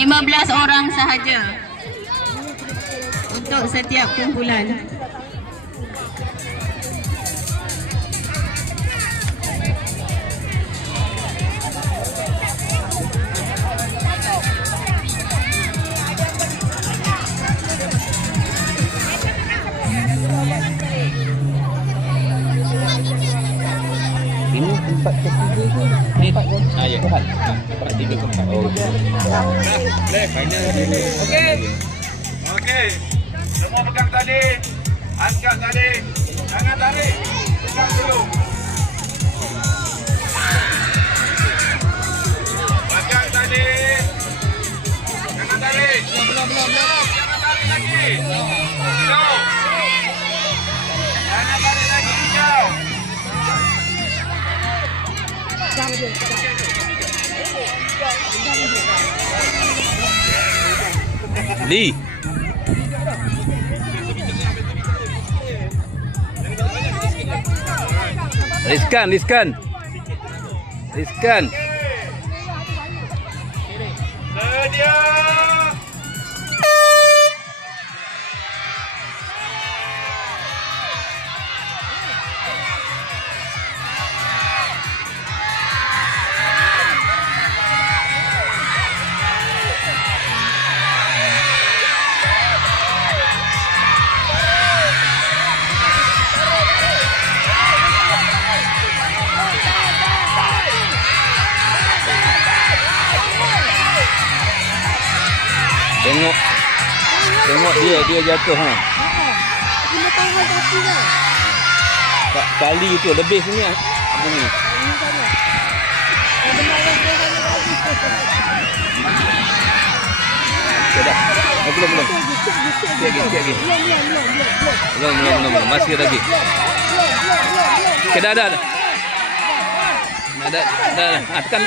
15 orang sahaja untuk setiap kumpulan. Ini tempat ketiga tu. Ya. Tempat tiga tempat. Oh. Okey. Semua pegang tali. Angkat tali. Jangan tarik. Pegang dulu. Pegang tali. Jangan tarik. Belum. Jangan tarik lagi. Hijau. Jangan tarik lagi hijau. Li. Riskan. Sedia. Tengok dia jatuh ha. Kena tangan kaki kan. Kali tu lebih sini ah. Apa ni? Ini sana. Okey dah. Belum. Sikit lagi. Belum. Masih lagi. Okey dah. Dah. Tekan.